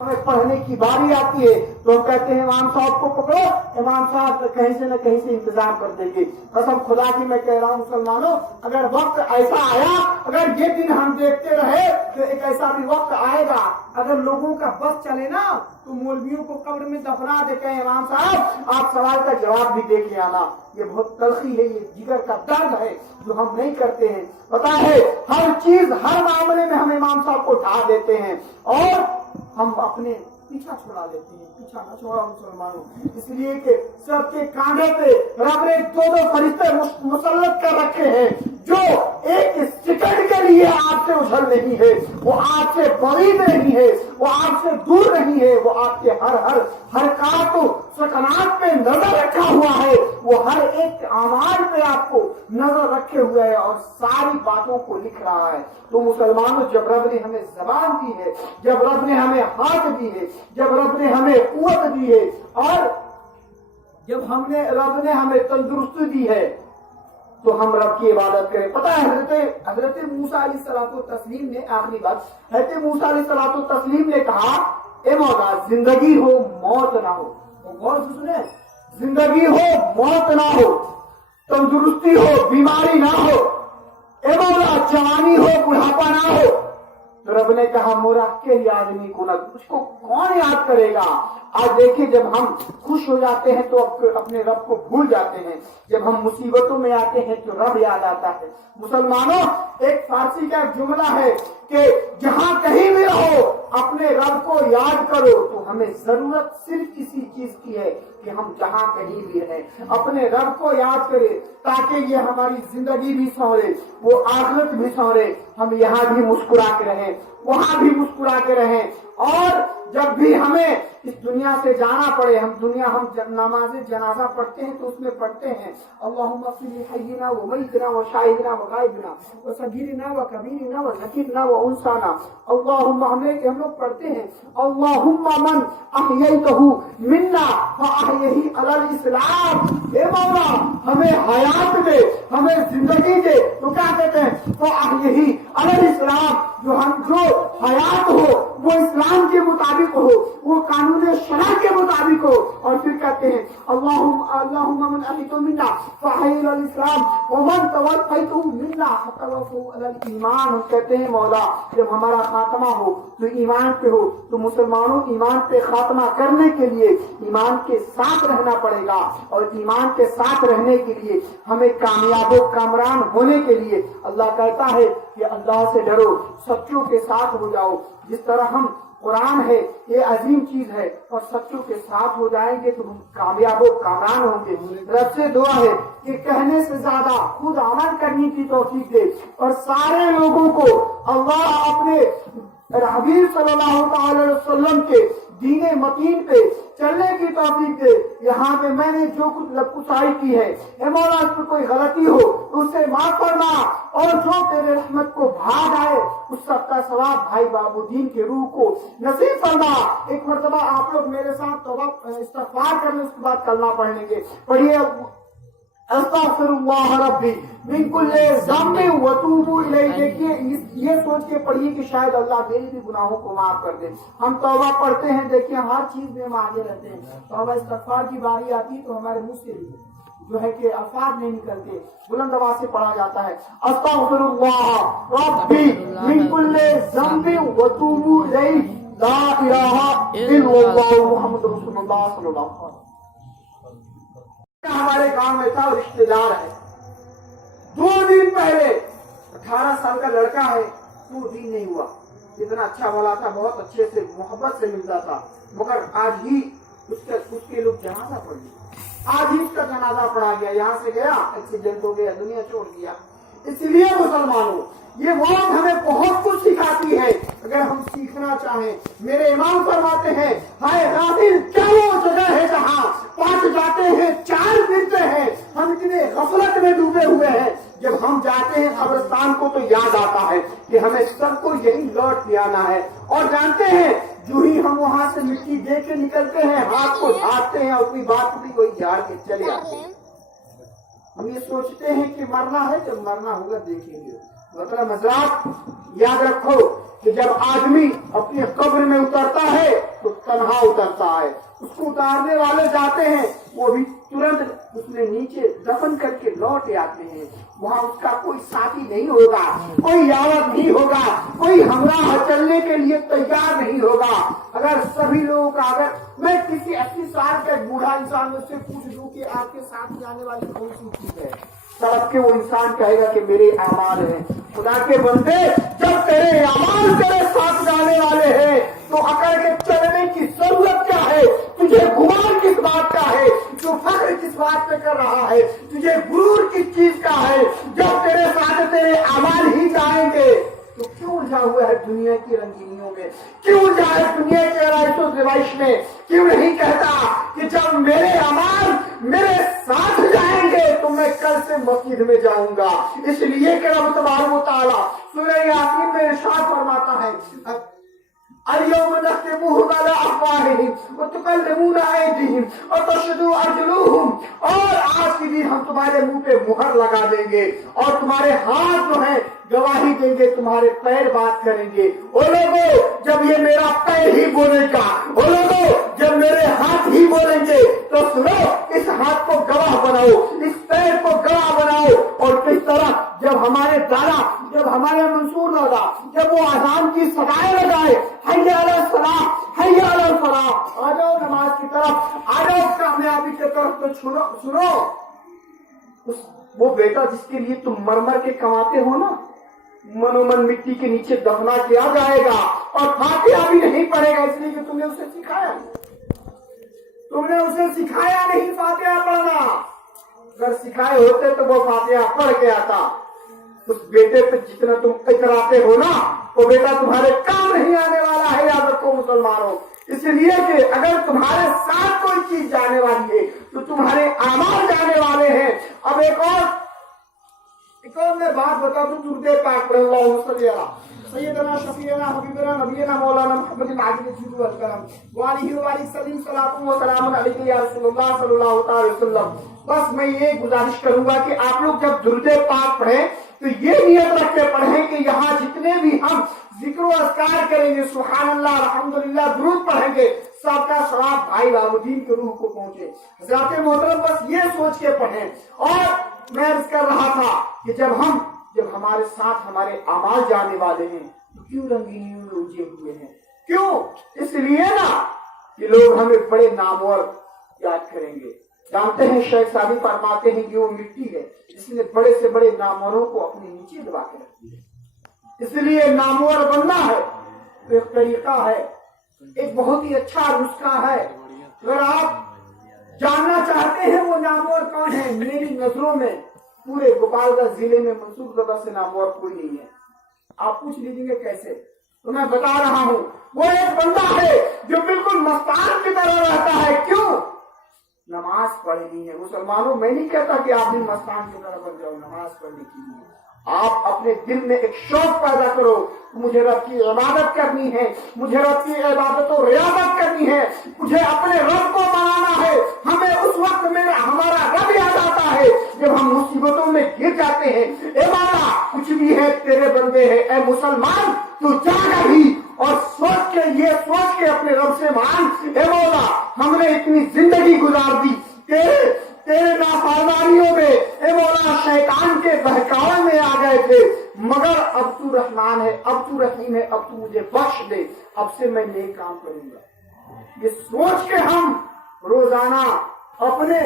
हमें पढ़ने की बारी आती है तो हम कहते हैं इमाम साहब को पकड़ो, इमाम साहब कहीं से न कहीं से इंतजाम कर देंगे। कसम खुदा की मैं कह रहा हूँ मुसलमानों, अगर वक्त ऐसा आया, अगर ये दिन हम देखते रहे तो एक ऐसा भी वक्त आएगा, अगर लोगों का बस चले ना तो मौलवियों को कब्र में दफना देते हैं, इमाम साहब आप सवाल का जवाब भी दे के आना। ये बहुत तलखी है, ये जिगर का दर्द है जो हम नहीं करते हैं। पता है हर चीज हर मामले में हम इमाम साहब को ढा देते हैं और हम अपने पीछा छुड़ा लेते हैं। पीछा न छोड़ा मुसलमानों, इसलिए कि सबके कांधे पे रब ने दो फरिश्ते मुसल्लत कर रखे हैं जो एक सेकंड के लिए आपसे उछल नहीं है, वो आपसे बरीद नहीं है, वो आपसे दूर नहीं है, वो आपके हर हरकत सकनात पे नजर रखा हुआ है, वो हर एक अमाल पे आपको नजर रखे हुए है और सारी बातों को लिख रहा है। तो मुसलमानों, जब रब ने हमें जबान दी है, जब रब ने हमें हाथ दी है, जब रब ने हमें कुव्वत दी है और जब रब ने हमें तंदुरुस्ती दी है तो हम रब की इबादत करें। पता है हजरत मूसा अलैहिस्सलातु तस्लीम ने, आखिरी बात, हजरत मूसा अलैहिस्सलातु तस्लीम ने कहा, ए मौला जिंदगी हो मौत ना हो, तो गौर से सुने, जिंदगी हो मौत ना हो, तंदुरुस्ती हो बीमारी ना हो, ए मौला जवानी हो बुढ़ापा ना हो। तो रब ने कहा मोरा के आदमी को ना, उसको कौन याद करेगा। आज देखिए जब हम खुश हो जाते हैं तो अपने रब को भूल जाते हैं, जब हम मुसीबतों में आते हैं तो रब याद आता है। मुसलमानों, एक फारसी का जुमला है कि जहां कहीं भी रहो अपने रब को याद करो। तो हमें जरूरत सिर्फ इसी चीज की है कि हम जहां कहीं भी रहें अपने रब को याद करें, ताकि ये हमारी जिंदगी भी संवरे, वो आखिरत भी संवरे, हम यहाँ भी मुस्कुरा के रहें, वहां भी मुस्कुरा के रहें। और जब भी हमें इस दुनिया से जाना पड़े, हम नमाज जनाजा पढ़ते हैं तो उसमें पढ़ते हैं अल्लाहुम्मा फ़ी हय्यिना व मय्यितना व शाहिदिना व गायबिना व सगीरिना व कबीरिना व ज़कीरना व उन्साना। अल्लाहुम्मा, हम लोग पढ़ते हैं अल्लाहुम्मा मन अहयैतहु मिन्ना व अहयही अलल इस्लाम। ए मौला हमें हयात दे, हमें जिंदगी दे, तो क्या कहते हैं व अहयही अलल इस्लाम, जो हयात हो वो इस्लाम के मुताबिक हो, वो कानून शरअ के मुताबिक हो। और फिर कहते हैं अल्लाहुम्मा मन अहयैतहु मिन्ना फ़अहयिल अलल इस्लाम व मन तवफ़ैतहु मिन्ना फ़तवफ़्फ़हु अलल ईमान। हम कहते हैं मौला जब हमारा खात्मा हो तो ईमान पे हो। तो मुसलमानों, ईमान पे खात्मा करने के लिए ईमान के साथ रहना पड़ेगा और ईमान के साथ रहने के लिए हमें कामयाबो कामरान होने के लिए अल्लाह कहता है कि अल्लाह से डरो, सच्चों के साथ हो जाओ। जिस तरह हम कुरान है ये अजीम चीज है और सच्चों के साथ हो जाएंगे तो हम कामयाब और कामरान होंगे। रब से दुआ है कि कहने से ज्यादा खुद अमल करने की तौफीक दे और सारे लोगों को अल्लाह अपने हबीब सल्लल्लाहु अलैहि वसल्लम के दीने मतीन पे चलने की तौफीक दे। यहाँ पे मैंने जो कुछ लपुसाई की है, ए मौला उस पर कोई गलती हो तो उससे माफ करना और जो तेरे रहमत को भाग आए उस सबका सवाब भाई बाबूदीन के रूह को नसीब फरमा। एक मरतबा आप लोग मेरे साथ तौबा इस्तग़फ़ार कर लें, उसके बाद कलमा पढ़ेंगे। पढ़िए अस्तग़फ़िरुल्लाह रब्बी मिन कुल्लि ज़म्बिन व तूबू इलैहि। देखिए ये सोच के पढ़िए कि शायद अल्लाह मेरे भी गुनाहों को माफ कर दे। हम तौबा पढ़ते हैं, देखिए हर चीज में हम आगे रहते हैं, तौबा इस्तग़फ़ार की बारी आती है तो हमारे मुंह से जो है कि अल्फाज नहीं निकलते, बुलंद आवाज से पढ़ा जाता है अस्तग़फ़िरुल्लाह रब्बी मिन कुल्लि ज़म्बिन व तूबू इलैहि ला इलाहा इल्लल्लाह मुहम्मदुर रसूलुल्लाह सल्लल्लाहु अलैहि वसल्लम। हमारे गांव में था रिश्तेदार है, 2 दिन पहले 18 साल का लड़का है, 2 दिन नहीं हुआ, इतना अच्छा वाला था, बहुत अच्छे से मोहब्बत से मिलता था, मगर आज ही उसके लोग जनाजा पढ़ लिया, आज ही उसका जनाजा पढ़ा गया, यहाँ से गया एक्सीडेंट हो गया, दुनिया छोड़ दिया। इसलिए मुसलमानों, ये मौत हमें बहुत कुछ सिखाती है अगर हम सीखना चाहें। मेरे इमाम फरमाते हैं हाय गाफिल क्या वो जगह है जहाँ 5 जाते हैं 4 मिलते हैं, हम इतने गफलत में डूबे हुए हैं। जब हम जाते हैं कब्रिस्तान को तो याद आता है कि हमें सबको यही लौट के आना है, और जानते हैं जो ही हम वहां से मिट्टी दे के निकलते हैं, हाथ को झाड़ते हैं, अपनी बात भी कोई झाड़ के चले आते हैं। हम ये सोचते हैं कि मरना है, जब मरना होगा देखेंगे, मतलब हजरात याद रखो कि जब आदमी अपनी कब्र में उतरता है तो तन्हा उतरता है, उसको उतारने वाले जाते हैं, वो भी तुरंत उसने नीचे दफन करके लौट आते हैं। वहां उसका कोई साथी नहीं होगा, कोई यावत नहीं होगा, कोई हमराह चलने के लिए तैयार नहीं होगा। अगर सभी लोगों का, अगर मैं किसी 80 साल का बूढ़ा इंसान मुझसे पूछ दूं कि आपके साथ जाने वाली कौन सी चीज है, सड़क के वो इंसान कहेगा कि मेरे अमाल हैं। खुदा के बंदे, जब तेरे अमाल तेरे साथ जाने वाले हैं तो अकड़ के चलने की जरूरत क्या है? तुझे गुमान किस बात का है? तू फख्र किस बात पे कर रहा है? तुझे गुरूर किस चीज का है? जब तेरे साथ तेरे अमाल ही जाएंगे तो क्यों उलझा हुआ है दुनिया की रंगीनियों में? क्यों उलझा है दुनिया के राइशो रिवाइश में? क्यों नहीं कहता कि जब मेरे अमाल मेरे साथ जाएंगे तो मैं कल से मस्जिद में जाऊंगा? इसलिए कि रब तबारक व तआला सूरह यासीन में इरशाद फरमाता है, अल-यौम नख्तिमु अला अफ़वाहिहिम व तुकल्लिमुना ऐदीहिम व तशहदु अर्जुलुहुम, और आज के दिन हम तुम्हारे मुंह पे मुहर लगा देंगे और तुम्हारे हाथ जो है गवाही देंगे, तुम्हारे पैर बात करेंगे। ओ लोगों, जब ये मेरा पैर ही बोलेगा, ओ लोगों जब मेरे हाथ ही बोलेंगे तो सुनो, इस हाथ को गवाह बनाओ, इस पैर को गवाह बनाओ। और किस तरह जब हमारे दादा, जब हमारे मंसूर दादा, जब वो अज़ान की सदाएं लगाए, हय्या अला सलाह, हय्या अला फलाह, आ जाओ नमाज की तरफ, आ जाओ कामयाबी की तरफ, तो सुनो उस वो बेटा जिसके लिए तुम मर के कमाते हो ना, मनोमन मिट्टी के नीचे दफना किया जाएगा और फातिहा भी नहीं पढ़ेगा, इसलिए कि तुमने उसे सिखाया, तुमने उसे सिखाया नहीं फातिहा पढ़ना। अगर सिखाए होते तो वो फातिहा पढ़ के आता। उस बेटे पे जितना तुम इतराते हो ना, वो बेटा तुम्हारे काम नहीं आने वाला है, याद रखो मुसलमानों। इसलिए कि अगर तुम्हारे साथ कोई चीज जाने वाली है तो तुम्हारे अमाल जाने वाले हैं। अब एक और मैं बात बता दूं, दुरूद पाक पढ़ अल्लाहुम्मा सल्ली अला सय्यदना शफीअना हबीबना नबीना मौलाना मुहम्मदिन आजिल जुद वल करम व आलिहि व बारिक सल्लिम सलातु व सलामुन अलैहि या रसूलुल्लाह सल्लल्लाहु अलैहि वसल्लम। बस मैं ये गुजारिश करूंगा कि आप लोग जब दुरूद पाक पढ़ें तो ये नियत रख के पढ़ें कि यहाँ जितने भी हम जिक्र व अस्कार करेंगे, सुभान अल्लाह, अल्हम्दुलिल्लाह, दुरूद पढ़ेंगे, सबका सवाब भाई बाबूदीन के रूह को पहुंचे। हज़रात मोहतरम, बस ये सोच के पढ़ें। और मैं अर्ज कर रहा था कि जब हमारे साथ हमारे अमाल जाने वाले हैं तो क्यों रंगीनियों में उलझे हुए हैं? क्यों? इसलिए ना कि लोग हमें बड़े नामवर याद करेंगे। जानते हैं, शेख सादी फरमाते हैं कि वो मिट्टी है जिसने बड़े से बड़े नामवरों को अपने नीचे दबा के रखी है। इसलिए नामवर बनना है तो एक तरीका है, एक बहुत ही अच्छा नुस्खा है। अगर आप जानना चाहते हैं वो नामवर कौन है, मेरी नजरों में पूरे गोपालगंज जिले में मंसूर दादा से नामवर कोई नहीं है। आप पूछ लीजिएगा कैसे, तो मैं बता रहा हूँ। वो एक बंदा है जो बिल्कुल मस्तान की तरह रहता है। क्यों? नमाज पढ़नी है। मुसलमानों, मैं नहीं कहता कि आप भी मस्तान की तरह बन जाओ नमाज पढ़ने के लिए। आप अपने दिल में एक शौक पैदा करो, मुझे रब की इबादत करनी है, मुझे रब की इबादत और रियादत करनी है, मुझे अपने रब को मनाना है। हमें उस वक्त में हमारा रब याद आता है जब हम मुसीबतों में गिर जाते हैं। ए मौला, कुछ भी है तेरे बंदे हैं, ए मुसलमान तू जागा भी और सोच के अपने रब से मांग, ए मौला हमने इतनी जिंदगी गुजार दी तेरे नाफरमानियों में, ए मौला शैतान के बहकावे में आ गए थे, मगर अब तू रहमान है, अब तू रहीम है, अब तू मुझे बख्श दे, अब से मैं नेक काम करूंगा। ये सोच के हम रोजाना अपने